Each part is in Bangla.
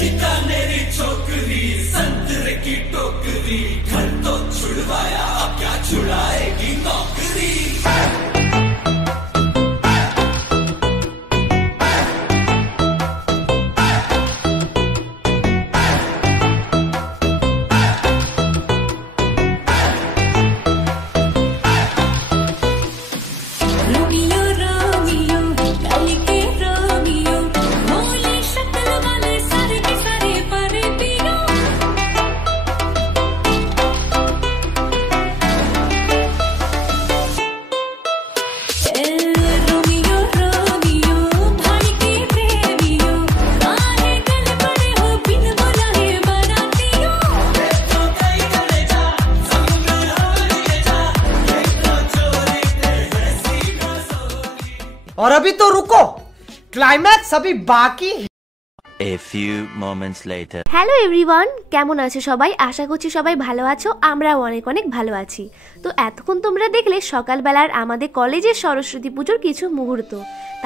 बीकानेरी छोकरी संतरे की टोकरी घर तो छुड़वाया क्या छुड़ाएगी नौकरी। और अभी तो रुको, क्लाइमैक्स अभी बाकी। A few moments later. Hello everyone, কেমন আছো সবাই? আশা করছি সবাই ভালো আছো, আমরাও অনেক অনেক ভালো আছি। তো এতক্ষণ তোমরা দেখলে সকালবেলার আমাদের কলেজের সরস্বতী পুজোর কিছু মুহূর্ত।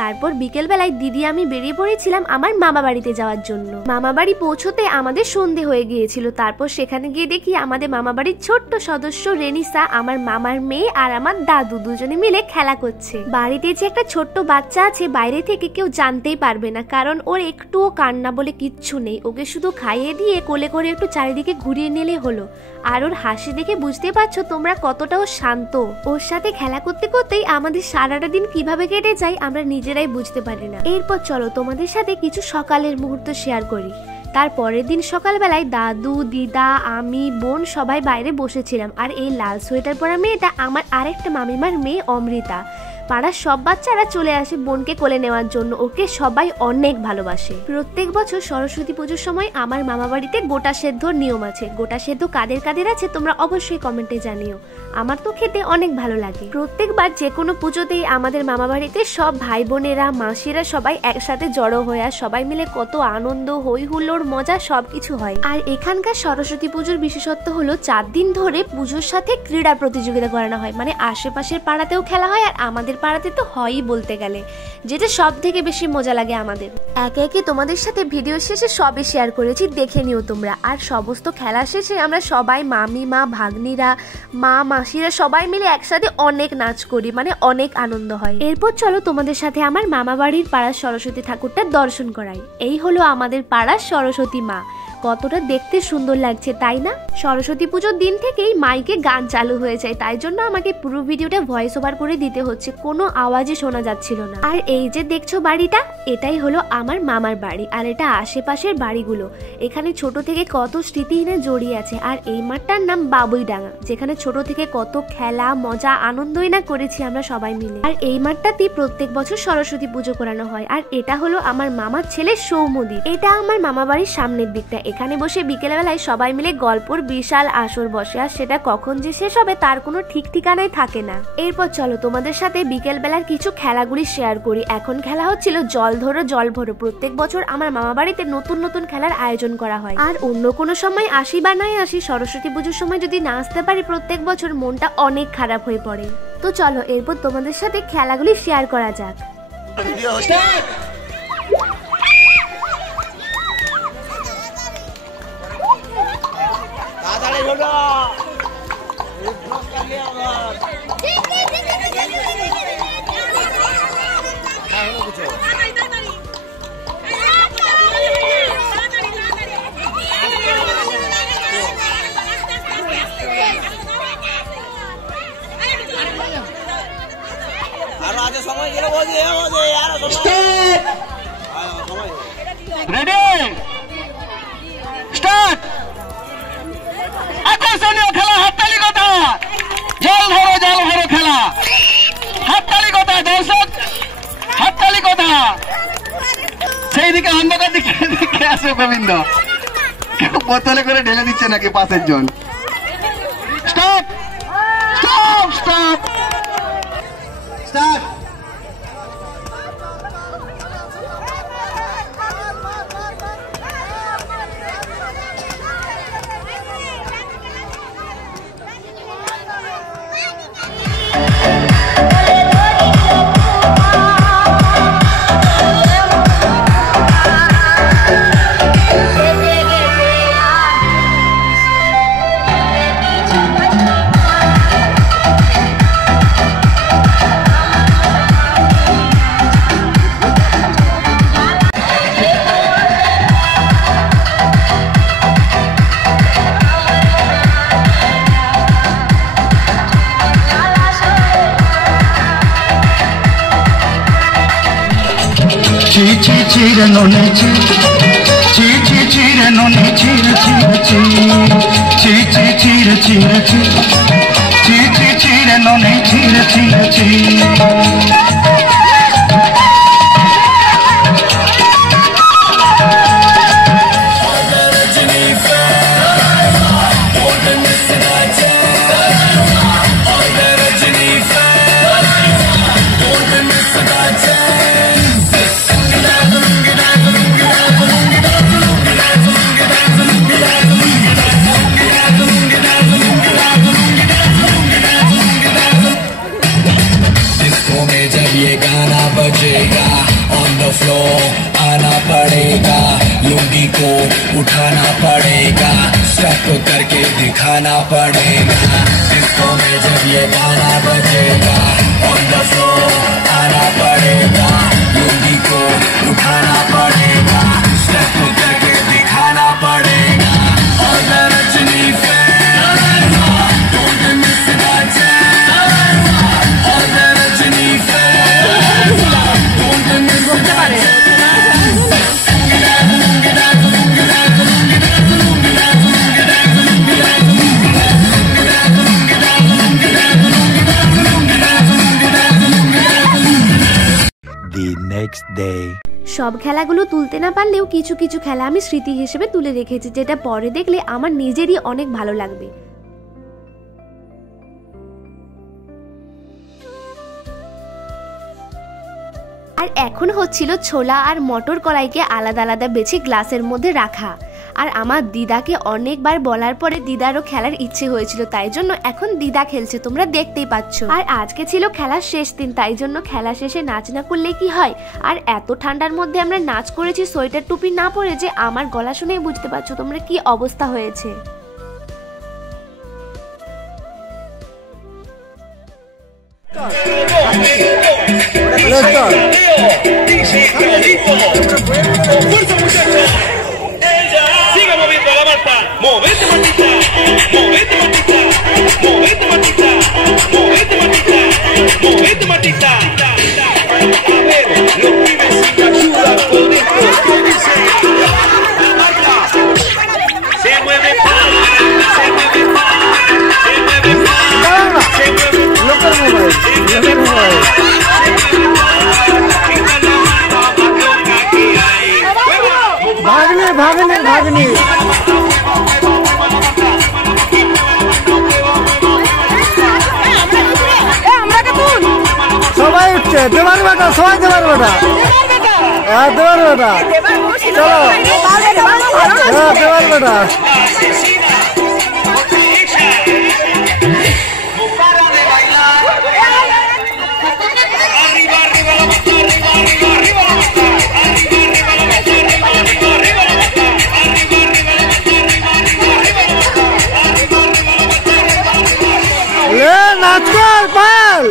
তারপর বিকেলবেলায় দিদি আমি বেরিয়ে পড়েছিলাম আমার মামা বাড়িতে যাওয়ার জন্য। মামা বাড়ি পৌঁছতে আমাদের সন্ধে হয়ে গিয়েছিল। তারপর সেখানে গিয়ে দেখি আমাদের মামা বাড়ির ছোট্ট সদস্য রেনিসা, আমার মামার মেয়ে আর আমার দাদু দুজনে মিলে খেলা করছে। বাড়িতে যে একটা ছোট্ট বাচ্চা আছে বাইরে থেকে কেউ জানতেই পারবে না, কারণ ওর একটুও কান্না বলে কিচ্ছু নেই। ওকে শুধু খাইয়ে দিয়ে কোলে করে একটু চারিদিকে ঘুরিয়ে নিলে হলো। আর ওর হাসি দেখে বুঝতে পারছো তোমরা কতটা ও শান্ত। ওর সাথে খেলা করতে করতেই আমাদের সারাটা দিন কিভাবে কেটে যায় আমরা নিজেরাই বুঝতে পারি না। এরপর চলো তোমাদের সাথে কিছু সকালের মুহূর্ত শেয়ার করি। তার পরের দিন সকালবেলায় দাদু, দিদা, আমি, বোন সবাই বাইরে বসেছিলাম। আর এই লাল সোয়েটার পরা মেয়েটা আমার আরেকটা মামিমার মেয়ে অমৃতা। পাড়ার সব বাচ্চারা চলে আসে বোনকে কোলে নেওয়ার জন্য। ওকে সবাই অনেক ভালোবাসে। প্রত্যেক বছর সরস্বতী পুজোর সময় আমার মামা বাড়িতে গোটা সেদ্ধর নিয়ম আছে। গোটা সেদ্ধ কাদের কাদের আছে তোমরা অবশ্যই কমেন্টে জানিও। আমার তো খেতে অনেক ভালো লাগে। প্রত্যেকবার যে কোনো পুজোতেই আমাদের মামা বাড়িতে সব ভাই বোনেরা, মাসিরা সবাই একসাথে জড়ো হয়ে আর সবাই মিলে কত আনন্দ, হই হুল্লোড়, মজা সবকিছু হয়। আর এখানকার সরস্বতী পুজোর বিশেষত্ব হলো 4 দিন ধরে পুজোর সাথে ক্রীড়া প্রতিযোগিতা করানো হয়। মানে আশেপাশের পাড়াতেও খেলা হয় আর আমাদের পাড়াতে তো হয়ই বলতে গেলে, যেটা সব থেকে বেশি মজা লাগে আমাদের। একে একে তোমাদের সাথে ভিডিও শেষে সবই শেয়ার করেছি, দেখে নিও তোমরা। আর সমস্ত খেলা শেষে আমরা সবাই মামিমা, ভাগ্নিরা, মা, মাসিরা সবাই মিলে একসাথে অনেক নাচ করি, মানে অনেক আনন্দ হয়। এরপর চলো তোমাদের সাথে আমার মামা বাড়ির পাড়ার সরস্বতী ঠাকুরটার দর্শন করাই। এই হলো আমাদের পাড়ার সরস্বতী মা। কতটা দেখতে সুন্দর লাগছে তাই না? সরস্বতী পুজোর দিন থেকেই মাইকে গান চালু হয়ে যায়, তাই জন্য আমাকে পুরো ভিডিওটা ভয়েস ওভার করে দিতে হচ্ছে, কোনো আওয়াজই শোনা যাচ্ছিল না। আর এই যে দেখছো বাড়িটা, এটাই হলো আমার মামার বাড়ি। আর এটা আশেপাশের বাড়িগুলো। এখানে ছোট থেকে কত স্মৃতি না জড়িয়ে আছে। আর এই মাঠটার নাম বাবুইডাঙ্গা, যেখানে ছোট থেকে কত খেলা, মজা, আনন্দই না করেছি আমরা সবাই মিলে। আর এই মাঠটাতেই প্রত্যেক বছর সরস্বতী পুজো করানো হয়। আর এটা হলো আমার মামার ছেলে সৌমদীপ। এটা আমার মামা বাড়ির সামনের দিকটা। এখানে বসে বিকেলবেলায় সবাই মিলে গল্পর বিশাল আসর বসে। আর সেটা কখন যে শেষ হবে তার কোনো ঠিক ঠিকানাই থাকে না। এরপর চলো তোমাদের সাথে বিকেল বেলার কিছু খেলাগুলি শেয়ার করি। এখন খেলা হচ্ছিল জল ধরো জল ভরো। প্রত্যেক বছর আমার মামা বাড়িতে নতুন নতুন খেলার আয়োজন করা হয়। আর অন্য কোনো সময় আসি বা নাই আসি, সরস্বতী পুজোর সময় যদি না আসতে পারি প্রত্যেক বছর মনটা অনেক খারাপ হয়ে পড়ে। তো চলো এরপর তোমাদের সাথে খেলাগুলি শেয়ার করা যাক। আকর্ষণীয় খেলা হাততালি কথা, জল ভরো খেলা, হাততালি কথা, দর্শক হাততালি কথা। সেই দিকে অন্ধকার দিকে আসে গোবিন্দ, কেউ বোতলে করে ঢেলে দিচ্ছে নাকি পাশের জন। Stop stop stop stop. Yeah. চি চিরে ননে চি চি চি চিরে ননে চিরে চিরে চি চি চি চিরে চিরে চি চি চি চিরে ননে চিরে চিরে চি लुंगी को उठाना पड़ेगा स्टेप करके दिखाना पड़ेगा डिस्को में जब ये गाना बजेगा ऑन द फ्लोर आना पड़ेगा लुंगी को उठाना पड़ेगा स्टेप करके दिखाना पड़ेगा और रजनी next day. সব খেলাগুলো তুলতে না পারলেও কিছু কিছু খেলা আমি স্মৃতি হিসেবে তুলে রেখেছি, যেটা পরে দেখলে আমার নিজেরই অনেক ভালো লাগবে। আর এখন হচ্ছিল ছোলা আর মটর কলাইকে আলাদা আলাদা বেছে গ্লাসের মধ্যে রাখা। আর আমার দিদাকে অনেকবার বলার পরে দিদারও খেলার ইচ্ছে হয়েছিল, তাই জন্য এখন দিদা খেলছে, তোমরা দেখতেই পাচ্ছ। আর আজকে ছিল খেলার শেষ দিন, তাই জন্য খেলা শেষে নাচ না করলে কি হয়। আর এত ঠান্ডার মধ্যে আমরা নাচ করেছি সোয়েটার টুপি না পরে, যে আমার গলা শুনেই বুঝতে পারছো তোমরা কি অবস্থা হয়েছে। Siga moviendo la masa, movete matita, movete matita, movete matita, movete matita, movete matita. A ver, los pibes sin ayuda con esto, ¿qué dicen? Se mueve pa, se mueve pa, se mueve pa, se mueve pa, भागने भागने भागने সবাই উঠছে, দেবার বেটা, সবাই দেবার বেটা, হ্যাঁ দেবার বেটা, চলো হ্যাঁ দেবার বেটা। নাচ কর পাল।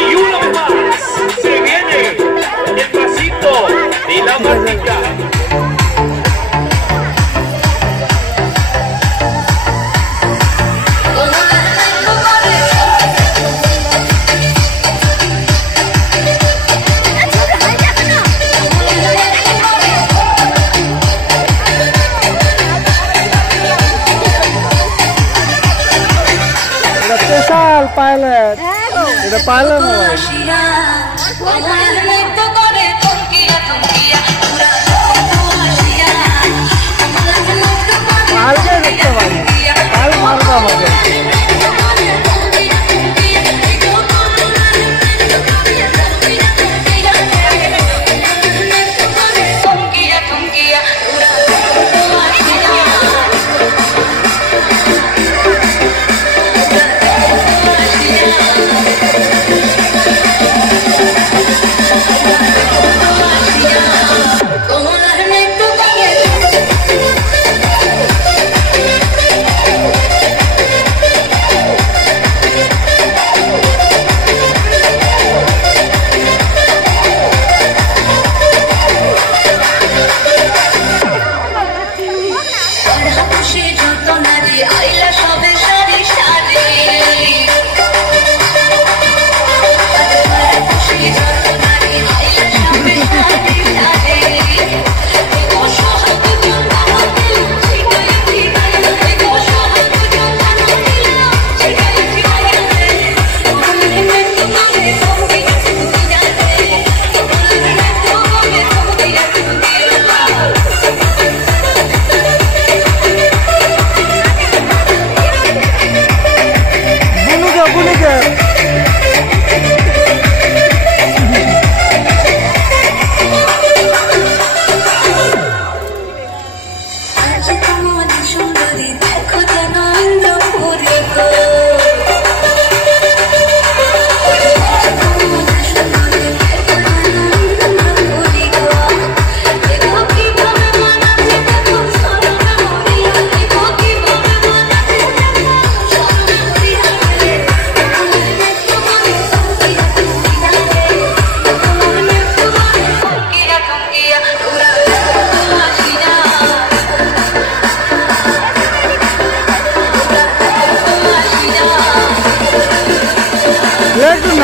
Y uno más, se viene el pasito de la matita. Special pilot, এটা পাইলট নয়। পালকে দেখতে পারি, পাল মারবো আমাকে।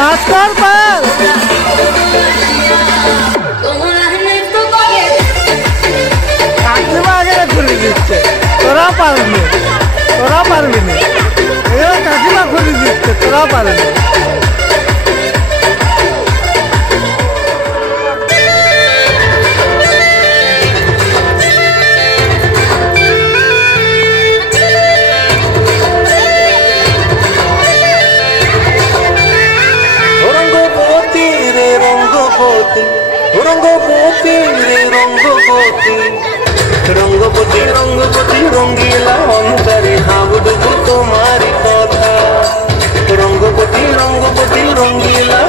নাচ কর পাল। কাকিমা আগে খুলে দিচ্ছে, তোরা পারবি, তোরা পারবি না। এবার কাকিমা খুলে দিচ্ছে, তোরা পারবি। রঙ্গবতী রে রঙ্গবতী, রঙ্গবতী রে রঙ্গবতী, রঙ্গবতী রঙ্গবতী রঙ্গিলা অন্তরে হাবুডুবু তোমারি কথা। রঙ্গবতী রঙ্গবতী রঙ্গিলা